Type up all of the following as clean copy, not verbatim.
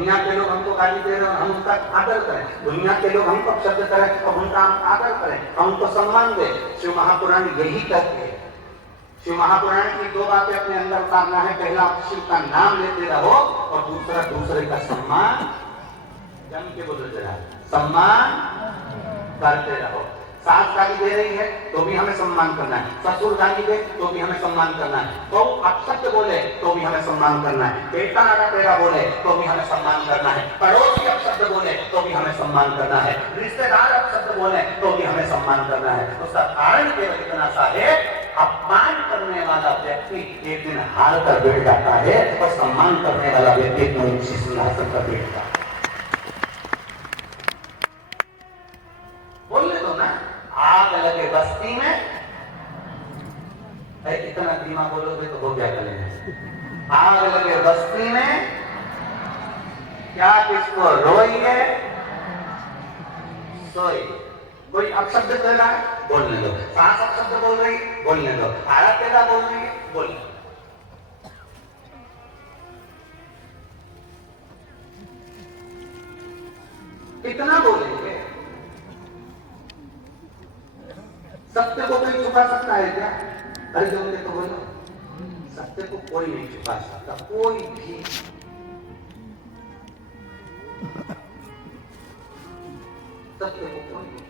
दुनिया के लोग हमको गाली दे रहे हैं, हम उसका आदर करें। दुनिया के लोग हमको शब्द करें तो उनका हम आदर करें, हम उनको सम्मान दें। शिव महापुराण यही कहते हैं। शिव महापुराण की दो बातें अपने अंदर उतारना है। पहला, शिव का नाम लेते रहो, और दूसरा, दूसरे का सम्मान, जम के बोलो जरा, सम्मान करते रहो। सास गाली दे रही है तो भी हमें सम्मान करना है, ससुर गाली दे तो भी हमें सम्मान करना है, बहू अपशब्द बोले तो भी हमें सम्मान करना है, बेटा आड़ा टेढ़ा बोले तो भी हमें सम्मान करना है, पड़ोसी अपशब्द बोले तो भी हमें सम्मान करना है, रिश्तेदार अपशब्द बोले तो भी हमें सम्मान करना है। उसका कारण केवल इतना सा है, अपमान करने वाला व्यक्ति एक दिन हार कर बैठ जाता है, और सम्मान करने वाला व्यक्ति एक दिन उसी सिंहासन पर बैठता है। बोलने दो ना, आग लगे बस्ती में, इतना धीमा बोलोगे तो हो गया कलेजा। आग लगे बस्ती में, क्या किसको रोइए सोई। कोई अपशब्द कर रहा है, बोलने दो। सास अपशब्द बोल रही, बोलने दो। आड़ा टेढ़ा बोल रही है, बोलने दो। कितना बोलेंगे? सत्य को कोई छुपा सकता है क्या? अरे जो मुझे तो बोलो, सत्य को कोई नहीं छुपा सकता, कोई भी। सत्य को कोई नहीं।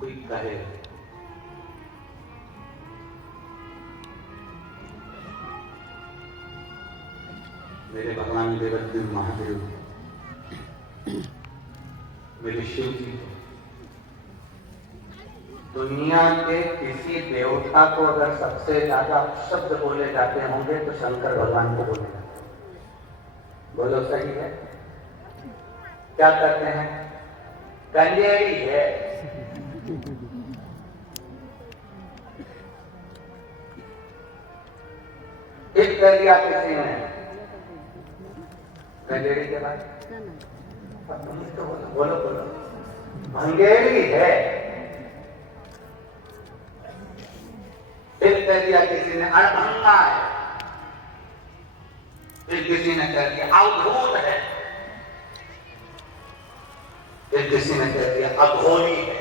कोई कहे मेरे भगवान देवदेव महादेव, मेरे शिव जी, दुनिया के किसी देवता को अगर सबसे ज्यादा शब्द बोले जाते होंगे तो शंकर भगवान को बोले जाते हैं। बोलो सही है? क्या कहते हैं? गंजेड़ी है। एक कह दिया किसी ने गंजेड़ी के बाद, तो बोलो बोलो, भंगेड़ी है। फिर कह दिया किसी ने अड़भंगा है, फिर किसी ने कह दिया अवधूत है, फिर किसी ने कह दिया अघोरी है,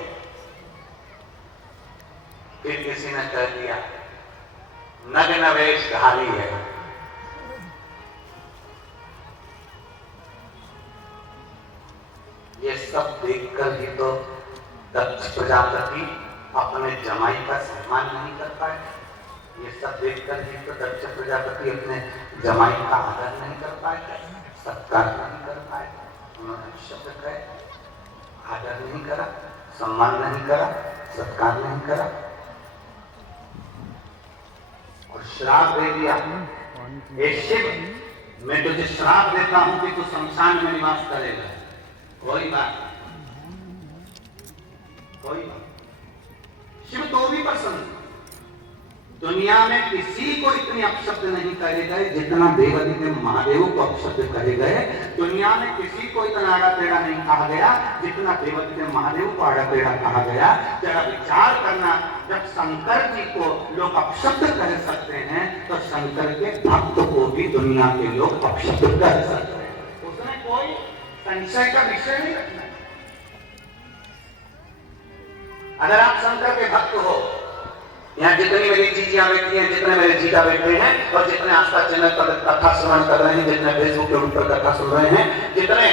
फिर किसी ने कह दिया नग्न वेशधारी है। ये सब देखकर ही तो दक्ष प्रजापति अपने जमाई का सम्मान नहीं कर पाए। ये सब देखकर ही तो दक्ष प्रजापति अपने जमाई का आदर नहीं कर पाए, सत्कार नहीं कर पाए। उन्होंने शब्द कहे, आदर नहीं करा, सम्मान नहीं करा, सत्कार नहीं करा, और श्राप दे दिया। ये शिव, मैं तुझे श्राप देता हूं कि तू शमशान में निवास करेगा। कोई बात, कोई बात। शिव तो भी पसंद, दुनिया में किसी को इतने अपशब्द नहीं कहे गए जितना देवादिदेव महादेव को अपशब्द कहे गए। दुनिया में किसी को इतना आड़ा टेढ़ा नहीं कहा गया जितना देवादिदेव महादेव को आड़ा टेढ़ा कहा गया। जरा विचार करना, जब शंकर जी को लोग अपशब्द कह सकते हैं तो शंकर के भक्त को भी दुनिया के लोग अपशब्द कह सकते हैं। उसमें कोई संशय का विषय नहीं रखना। अगर आप शंकर के भक्त हो, यहाँ जितनी मेरी जीजियां बैठी हैं, जितने मेरे जीजा बैठे हैं, और जितने आस्था चैनल पर कथा श्रवण कर रहे हैं, जितने फेसबुक के ऊपर कथा सुन रहे हैं, जितने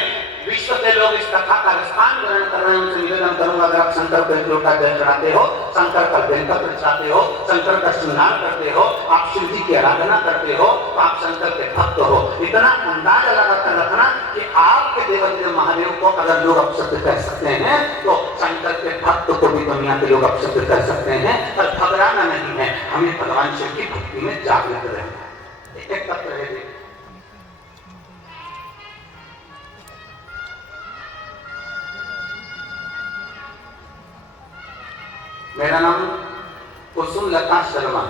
विश्व के लोग इस कथा का रसपान ग्रहण कर रहे हैं, उनसे निवेदन करूंगा, अगर आप शंकर को एक लोटा जल चढ़ाते हो, शंकर का बेलपत्र चाहते हो, शंकर का श्रृंगार करते हो, आप शिव जी की आराधना करते हो, तो आप शंकर के भक्त हो। इतना अंदाजा लगाकर रखना कि आपके देवदेव महादेव को अगर लोग अपशब्द कह सकते हैं तो शंकर के भक्त को भी दुनिया के लोग अपशब्द कह सकते हैं। पर घबराना नहीं है, हमें भगवान शिव की भक्ति में जागृत रहना। एक तत्व है, मेरा नाम कुसुम लता शर्मा,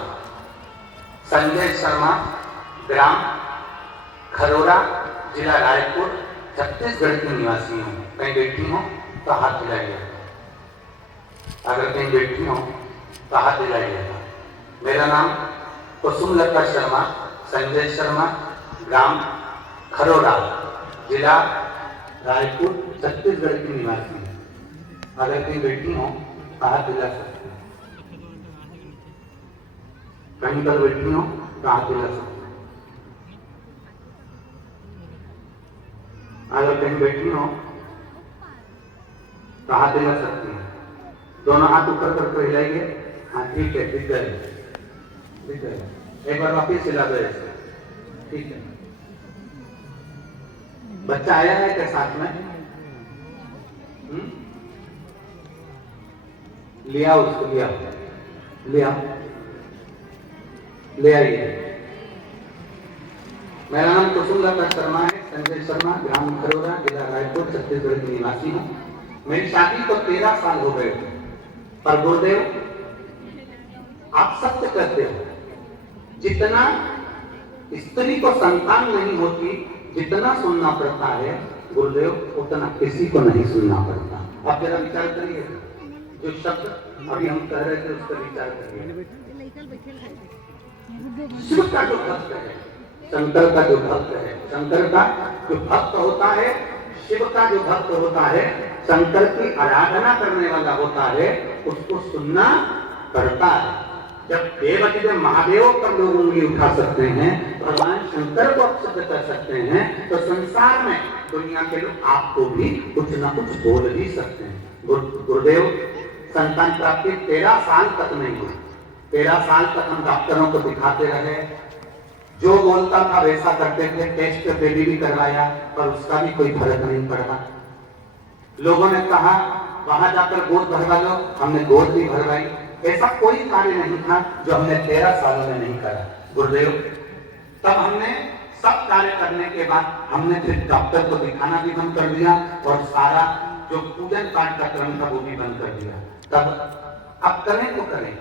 संजय शर्मा, ग्राम खरोरा, जिला रायपुर, छत्तीसगढ़ की निवासी हूँ। कहीं बैठी हूँ तो हाथ हिलाइए, अगर कहीं बैठी हूँ तो हाथ हिलाइए। मेरा नाम कुसुमलता शर्मा, संजय शर्मा, ग्राम खरोड़ा, जिला रायपुर, छत्तीसगढ़ की निवासी है। अगर कहीं बैठी हो तो हाथ हिला सकते हैं, कहीं पर बैठी हो तो हाथ हिला सकते हैं। अगर कहीं बैठी हो तो हाथ हिला सकती है। दोनों हाथ ऊपर करके हिलाइए। हाँ ठीक है, दिख गए, दिख गए। एक बार वापिस हिला दो ऐसे, ठीक है। बच्चा आया है क्या साथ में? लिया उसको, लिया लिया, ले आइए। मेरा नाम कुसुमलता शर्मा है, संजय शर्मा, ग्राम खरोड़ा, जिला रायपुर, छत्तीसगढ़ की निवासी हूँ। मेरी शादी को 13 साल हो गए थे, पर गुरुदेव आप सत्य कहते हो, जितना स्त्री को संतान नहीं होती, जितना सुनना पड़ता है गुरुदेव, उतना किसी को नहीं सुनना पड़ता। आप जरा विचार करिए, जो शब्द अभी हम कह रहे थे उस पर विचार करिए। शिव का जो भक्त है, शंकर का जो भक्त है, शंकर का जो भक्त होता है, शिव का जो भक्त होता है, शंकर की आराधना करने वाला होता है, उसको सुनना पड़ता है। जब देवदेव महादेव पर लोग उंगली उठा सकते हैं, भगवान शंकर को अपशब्द कर सकते हैं, तो संसार में दुनिया के लोग आपको भी कुछ ना कुछ बोल भी सकते हैं। गुरुदेव संतान प्राप्ति 13 साल तक नहीं हुई। 13 साल तक हम डॉक्टरों को दिखाते रहे, जो बोलता था वैसा करते थे, टेस्ट बेबी भी करवाया, पर उसका भी कोई फर्क नहीं पड़ा। लोगों ने कहा वहां जाकर गोद भरवा लो, हमने गोद भी भरवाई। ऐसा कोई कार्य नहीं था जो हमने 13 सालों में नहीं करा। गुरुदेव तब हमने सब कार्य करने के बाद हमने फिर डॉक्टर को दिखाना भी बंद कर दिया, और सारा जो पूजन पाठ का क्रम था वो भी बंद कर दिया। तब अब करें तो करें।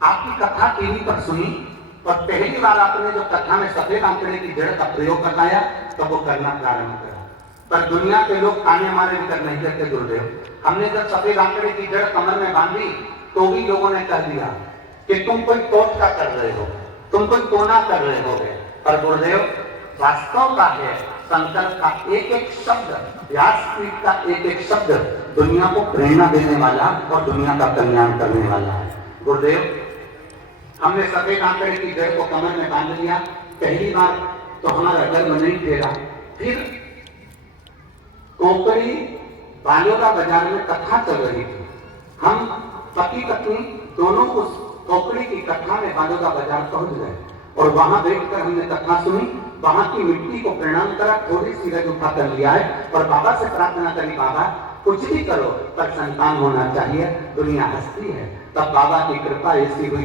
आपकी कथा टीवी पर सुनी, और पहली बार आपने जो कथा में सफेद आंकड़े की जड़ का प्रयोग बताया, तो वो करना प्रारंभ करा। पर दुनिया के लोग ताने मारे भी कर नहीं करते। गुरुदेव हमने जब सफेद आंकड़े की जड़ कमर में बांधी, तो भी लोगों ने कह दिया कि तुम कोई टोटका कर रहे हो, तुम कोई टोना कर रहे हो। पर गुरुदेव वास्तव का है, शंकर का एक एक शब्द, व्यासपीठ का एक एक शब्द दुनिया को प्रेरणा देने वाला और दुनिया का कल्याण करने वाला है। गुरुदेव हमने सफेद आंकड़े की जड़ को कमर में बांध लिया। पहली बार तो हमारा गर्भ नहीं फेरा। फिर कोकड़ी बालोदा बाजार में कथा चल रही थी। हम पति पत्नी दोनों उस कोकड़ी की कथा में बालोदा बाजार पहुंच गए, और वहां देखकर हमने कथा सुनी। वहां की मिट्टी को प्रणाम करा, थोड़ी सी रज उठा कर लिया है, और बाबा से प्रार्थना करी, बाबा कुछ भी करो पर संतान होना चाहिए, दुनिया हंसती है। तब बाबा की कृपा ऐसी हुई।